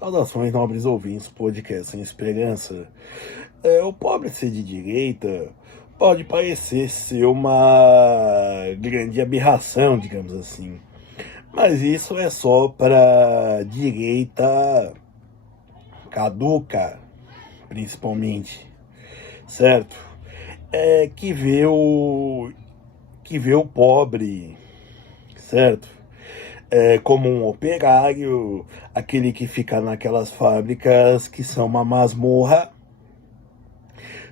Saudações, nobres ouvintes, podcast Sem Esperança. O pobre ser de direita pode parecer ser uma grande aberração, digamos assim. Mas isso é só para direita caduca, principalmente, certo? Que vê o pobre, certo? Como um operário, aquele que fica naquelas fábricas que são uma masmorra,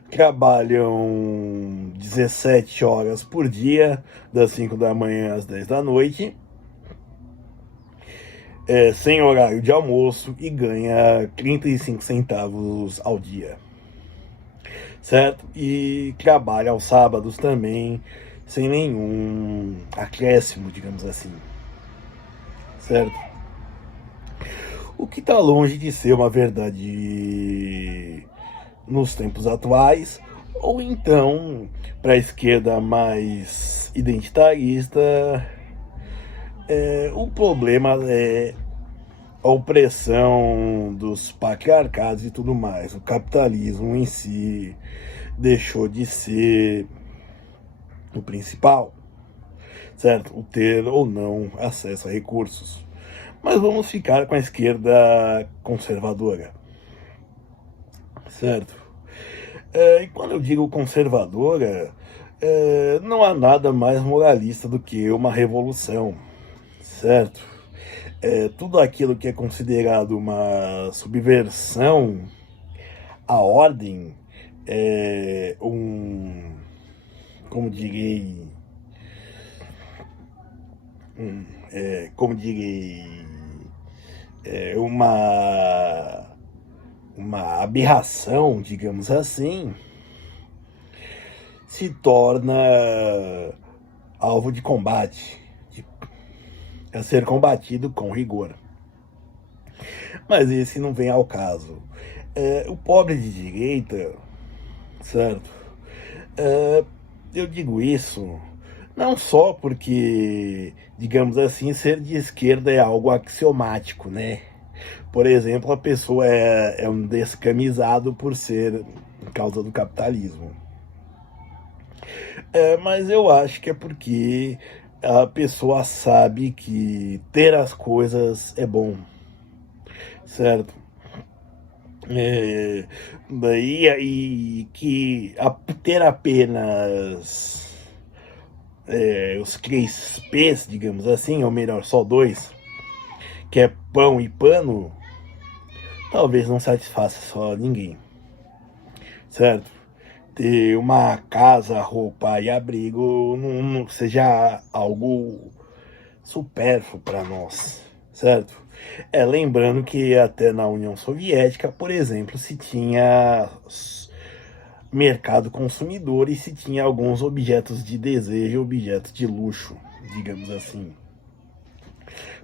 trabalham 17 horas por dia, das 5 da manhã às 10 da noite, sem horário de almoço e ganha 35 centavos ao dia, certo? E trabalha aos sábados também, sem nenhum acréscimo, digamos assim, certo? O que está longe de ser uma verdade nos tempos atuais, ou então, para a esquerda mais identitarista, o problema é a opressão dos patriarcados e tudo mais. O capitalismo em si deixou de ser o principal, certo? O ter ou não acesso a recursos. Mas vamos ficar com a esquerda conservadora, certo? E quando eu digo conservadora, não há nada mais moralista do que uma revolução, certo? Tudo aquilo que é considerado uma subversão à ordem, como direi, como direi, uma aberração, digamos assim, se torna alvo de combate, a ser combatido com rigor. Mas esse não vem ao caso. O pobre de direita, certo? Eu digo isso não só porque, digamos assim, ser de esquerda é algo axiomático, né? Por exemplo, a pessoa é um descamisado por ser por causa do capitalismo. Mas eu acho que é porque a pessoa sabe que ter as coisas é bom, certo? É, daí que ter apenas os 3 P's, digamos assim, ou melhor, só 2, que é pão e pano, talvez não satisfaça só ninguém, certo? Ter uma casa, roupa e abrigo não seja algo supérfluo para nós, certo? Lembrando que até na União Soviética, por exemplo, se tinha mercado consumidor e se tinha alguns objetos de desejo, objetos de luxo, digamos assim.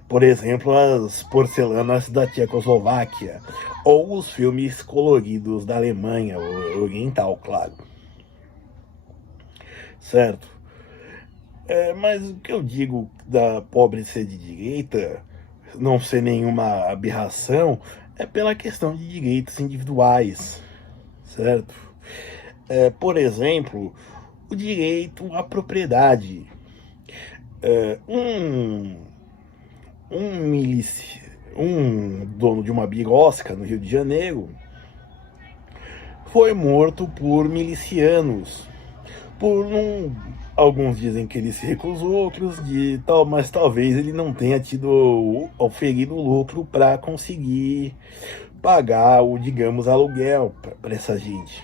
Por exemplo, as porcelanas da Tchecoslováquia ou os filmes coloridos da Alemanha Oriental, claro, certo? Mas o que eu digo da pobre ser de direita, não ser nenhuma aberração, é pela questão de direitos individuais, certo? Por exemplo, o direito à propriedade. Um, um dono de uma birosca no Rio de Janeiro foi morto por milicianos. Alguns dizem que ele se recusou, outros de tal, mas talvez ele não tenha tido oferido lucro para conseguir pagar o, digamos, aluguel para essa gente.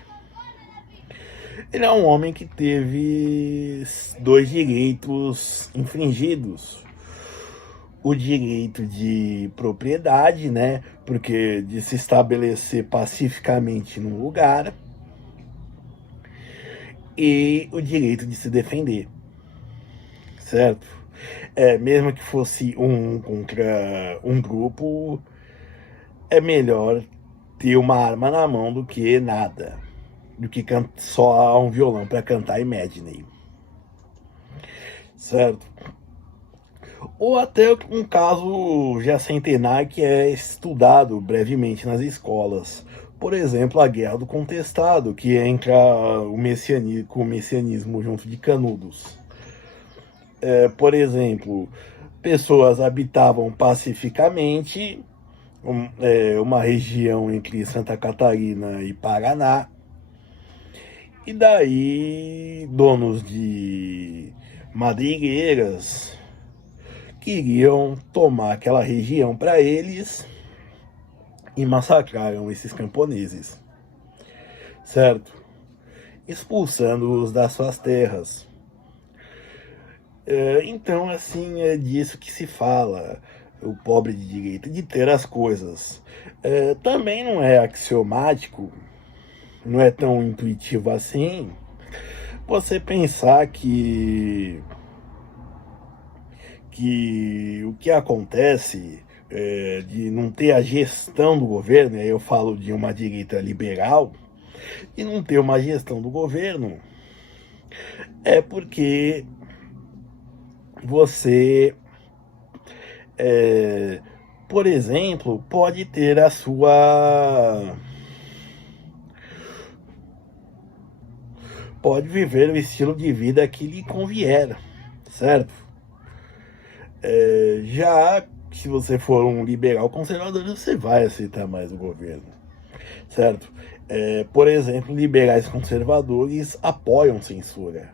Ele é um homem que teve 2 direitos infringidos: o direito de propriedade, né, porque de se estabelecer pacificamente num lugar, e o direito de se defender, certo? Mesmo que fosse um contra um grupo, é melhor ter uma arma na mão do que nada, do que só um violão para cantar Imagine, certo? Ou até um caso já centenário que é estudado brevemente nas escolas. Por exemplo, a Guerra do Contestado, que entra com o messianismo junto de Canudos. Por exemplo, pessoas habitavam pacificamente uma região entre Santa Catarina e Paraná, e daí donos de madeireiras queriam tomar aquela região para eles e massacraram esses camponeses, certo? Expulsando-os das suas terras. Então, assim, é disso que se fala, o pobre de direita, de ter as coisas. Também não é axiomático, não é tão intuitivo assim, você pensar que o que acontece de não ter a gestão do governo, aí eu falo de uma direita liberal, e não ter uma gestão do governo, é porque você, por exemplo, pode ter a sua... pode viver o estilo de vida que lhe convier, certo? Já se você for um liberal conservador, você vai aceitar mais o governo, certo? Por exemplo, liberais conservadores apoiam censura.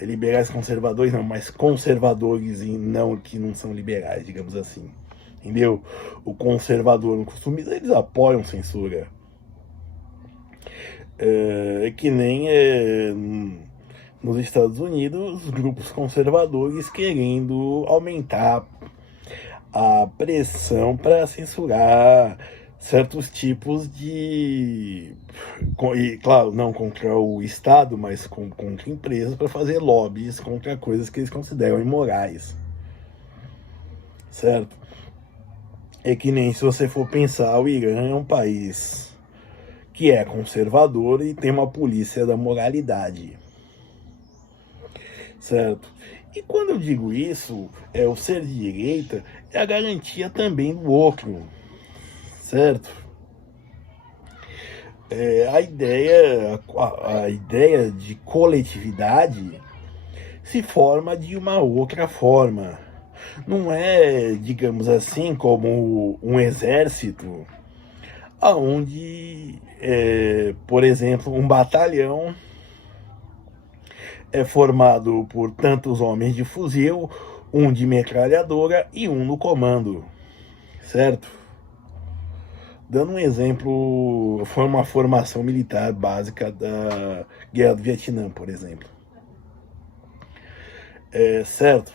Liberais conservadores não, mas conservadores e não que não são liberais, digamos assim. Entendeu? O conservador no costume, eles apoiam censura. Que nem nos Estados Unidos, grupos conservadores querendo aumentar a pressão para censurar certos tipos de... E, claro, não contra o Estado, mas contra empresas, para fazer lobbies contra coisas que eles consideram imorais. Certo? É que nem se você for pensar, o Irã é um país que é conservador e tem uma polícia da moralidade. Certo? E quando eu digo isso, o ser de direita é a garantia também do outro, certo? A ideia de coletividade se forma de uma outra forma. Não é, digamos assim, como um exército, onde, por exemplo, um batalhão é formado por tantos homens de fuzil, um de metralhadora e um no comando, certo? Dando um exemplo, foi uma formação militar básica da Guerra do Vietnã, por exemplo. Certo?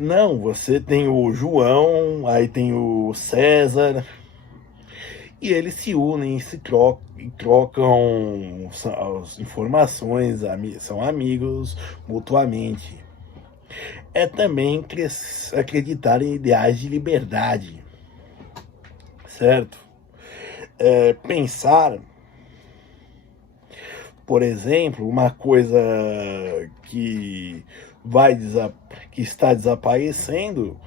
Não, você tem o João, aí tem o César, e eles se unem, trocam as informações, são amigos mutuamente. Também acreditar em ideais de liberdade, certo? Pensar, por exemplo, uma coisa que que está desaparecendo,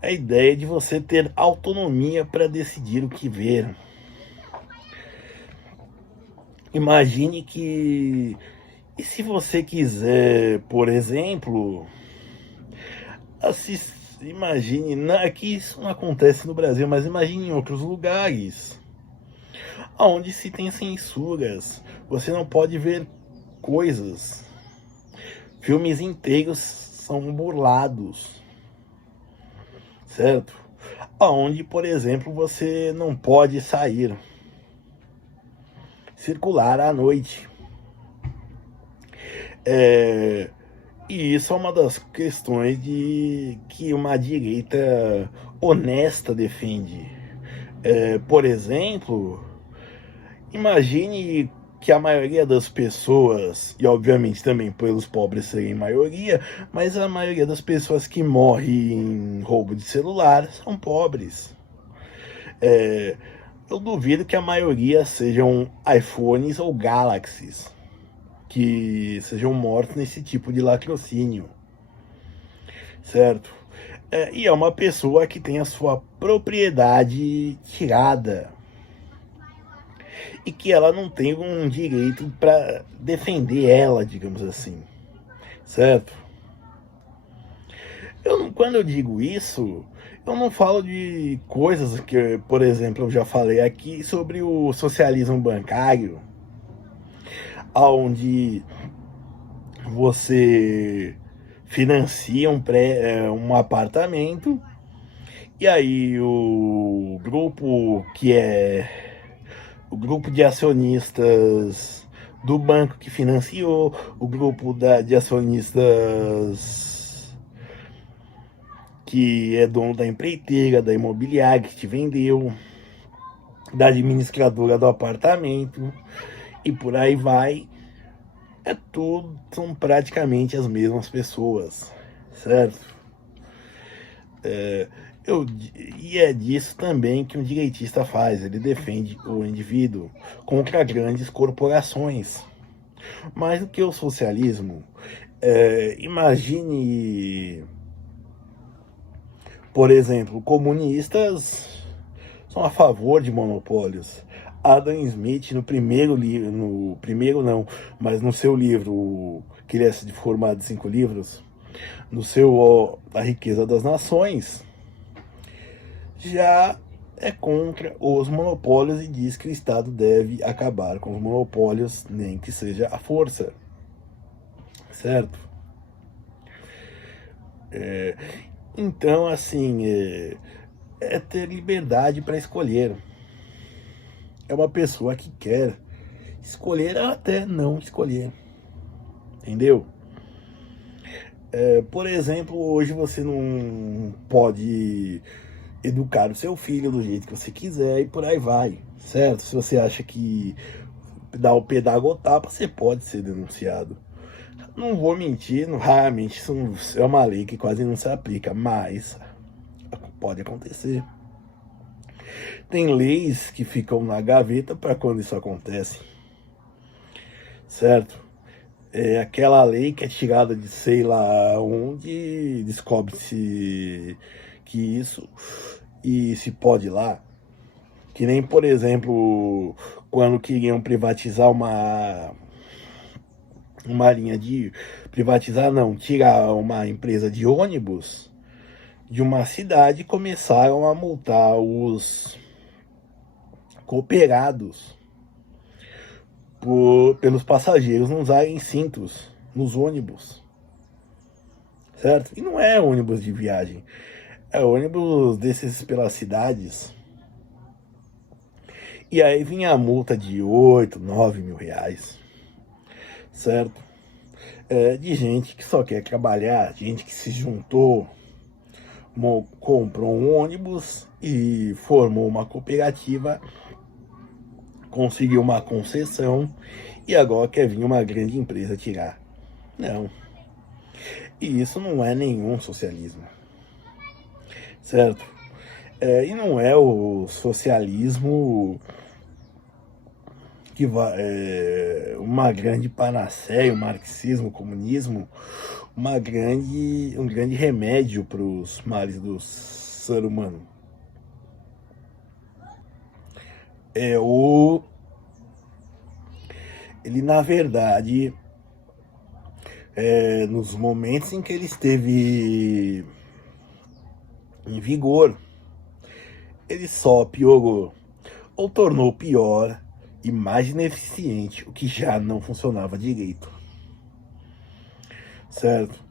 a ideia de você ter autonomia para decidir o que ver. Imagine que... E se você quiser, por exemplo, imagine, aqui isso não acontece no Brasil, mas imagine em outros lugares, onde se tem censuras, você não pode ver coisas, filmes inteiros são burlados, certo? Onde, por exemplo, você não pode sair, circular à noite. E isso é uma das questões que uma direita honesta defende. Por exemplo, imagine que a maioria das pessoas, e obviamente também pelos pobres serem maioria, mas a maioria das pessoas que morrem em roubo de celular são pobres. Eu duvido que a maioria sejam iPhones ou Galaxies que sejam mortos nesse tipo de latrocínio. certo? E é uma pessoa que tem a sua propriedade tirada e que ela não tem um direito para defender ela, digamos assim, certo? Quando eu digo isso, eu não falo de coisas que, por exemplo, eu já falei aqui sobre o socialismo bancário, onde você financia um apartamento e aí o grupo de acionistas do banco que financiou, o grupo de acionistas que é dono da empreiteira, da imobiliária que te vendeu, da administradora do apartamento e por aí vai. São praticamente as mesmas pessoas, certo? E é disso também que um direitista faz, ele defende o indivíduo contra grandes corporações. Mais do que o socialismo, imagine, por exemplo, comunistas são a favor de monopólios. Adam Smith, no primeiro livro, no primeiro não, mas no seu livro, que ele é formado de 5 livros, no seu A Riqueza das Nações, já é contra os monopólios e diz que o Estado deve acabar com os monopólios, nem que seja à força, certo? Então, assim, é ter liberdade para escolher. É uma pessoa que quer escolher ou até não escolher, entendeu? Por exemplo, hoje você não pode educar o seu filho do jeito que você quiser e por aí vai, certo? Se você acha que dar o pedaço ou tapa, você pode ser denunciado. Não vou mentir, raramente isso é uma lei que quase não se aplica, mas pode acontecer. Tem leis que ficam na gaveta para quando isso acontece, certo? Aquela lei que é tirada de sei lá onde, descobre-se que isso e se pode ir lá. Que nem, por exemplo, quando queriam privatizar uma linha de... Privatizar não, tirar uma empresa de ônibus de uma cidade, começaram a multar os cooperados pelos passageiros não usarem cintos nos ônibus, certo? E não é ônibus de viagem, é ônibus desses pelas cidades. E aí vinha a multa de 8, 9 mil reais, certo? De gente que só quer trabalhar, gente que se juntou, comprou um ônibus e formou uma cooperativa, conseguiu uma concessão e agora quer vir uma grande empresa tirar. Não. E isso não é nenhum socialismo, certo? E não é o socialismo que vai, uma grande panaceia, o marxismo, o comunismo, um grande remédio para os males do ser humano. Ele na verdade, nos momentos em que ele esteve em vigor, ele só piorou ou tornou pior e mais ineficiente o que já não funcionava direito, certo?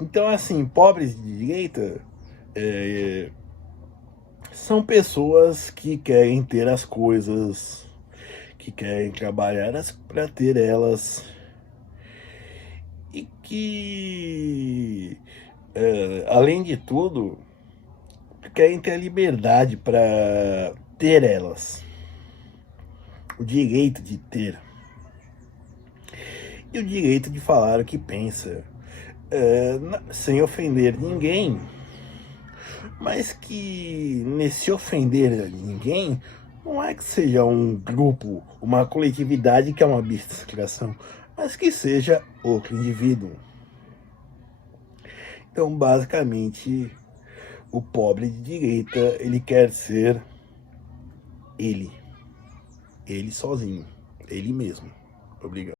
Então, assim, pobres de direita são pessoas que querem ter as coisas, que querem trabalhar para ter elas e que, além de tudo, querem ter a liberdade para ter elas, o direito de ter e o direito de falar o que pensa, sem ofender ninguém, mas que nesse ofender ninguém não é que seja um grupo, uma coletividade que é uma abstração, mas que seja outro indivíduo. Então, basicamente, o pobre de direita, ele quer ser ele sozinho, ele mesmo. Obrigado.